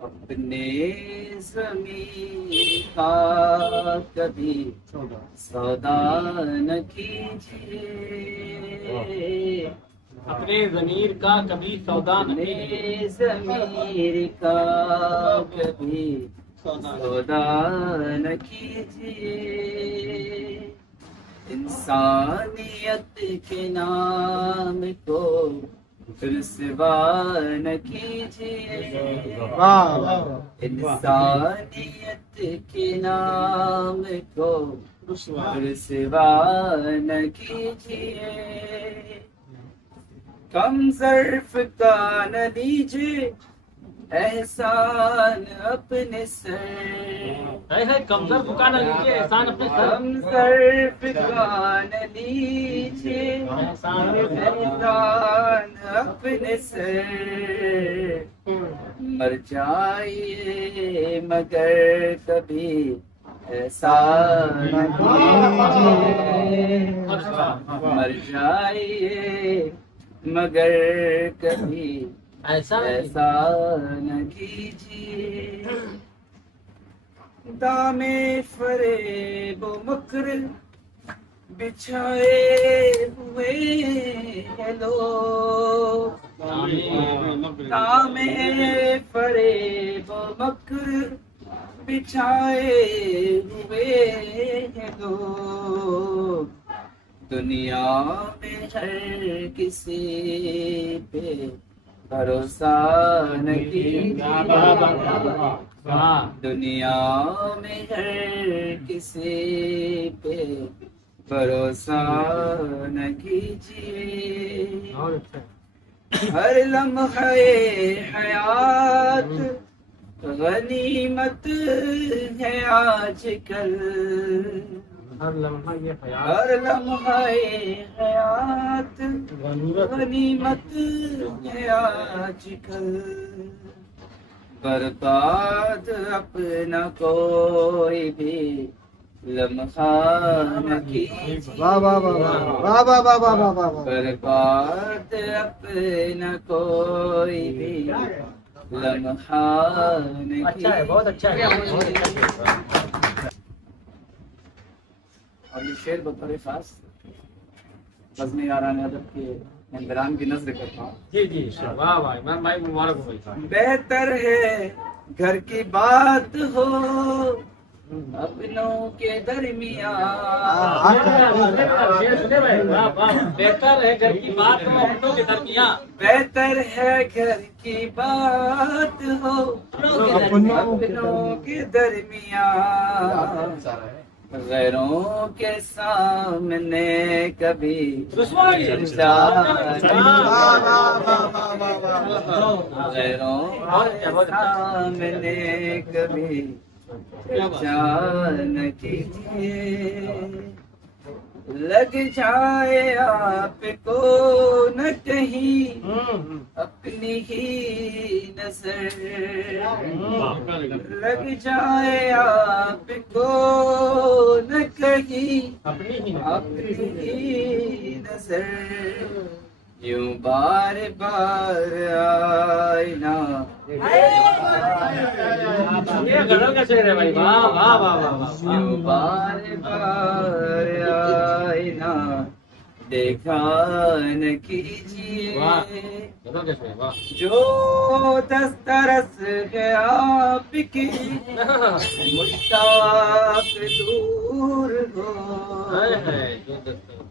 अपने ज़मीन का कभी सौदा न कीजिए, अपने ज़मीर का कभी सौदा न अपने कीजिए, ज़मीर का कभी सौदा न कीजिए, इंसानियत के नाम को रुसवा न कीजिए, इंसानियत के नाम को रुसवा न कीजिए, कम ज़र्फ़ का न लीजिए एहसान अपने सर, कम ज़र्फ़ का न लीजिए एहसान अपने सर, कम ज़र्फ़ का न लीजिए एहसान अपने सर, मर जाइए मगर कभी ऐसा न कीजिए, मर जाइए मगर कभी ऐसा न कीजिए, दामे फरेब मकर बिछाए हुए हैं लोग, दामे फरेब मकर बिछाए हुए हैं लोग, दुनिया में हर किसी पे भरोसा न कीजिए, दुनिया में हर किसी पे भरोसा न कीजिए, हर लम्हे हयात गनीमत है आजकल, हर लम्हा ये हर लम्हे हयात गनीमत है आजकल, बर्बाद अपना कोई भी लम्हा न कीजिए, बर्बाद अपना कोई भी लम्हा न कीजिए। बहुत अच्छा है। और ये शेर बतौर खास बज़्म यारान अदब के मेंबरान की नज़र करता हूँ। जी जी, वाह वाह इमाम भाई, मुबारक हो भाई। बेहतर है घर की बात हो अपनों के दरमियान, बेहतर है घर की बात हो अपनों के दरमियान, बेहतर है घर की बात हो अपनों के दरमियान, गैरों के सामने कभी चर्चा गैरों के सामने कभी चर्चा न कीजिए, लग जाए आपको न कहीं अपनी ही नजर, लग जाए आपको न कहीं अपनी ही नजर, यूं बार बार आए ना, ये गजल का शेर है भाई, वाह वाह वाह वाह। यूं बार बार आए ना देखा न कीजिए, जो दस्तरस है आपकी मुश्ताक दूर हो,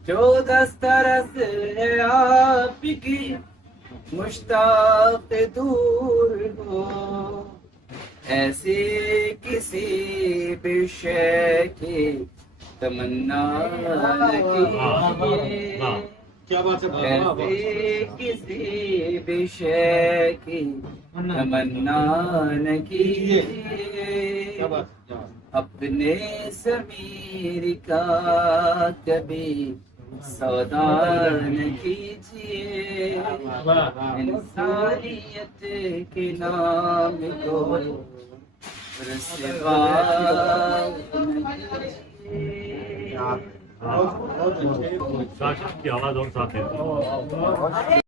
जो दस्तरस है आपकी मुश्ताक दूर हो, ऐसी किसी भी शय की तमन्ना न कीजिए, क्या बात है, ऐसी किसी भी शय की तमन्ना न कीजिए, अपने ज़मीर का कभी सौदा न कीजिए, इंसानियत के नाम को रुसवा न कीजिए। की आवाज और साथ देती है।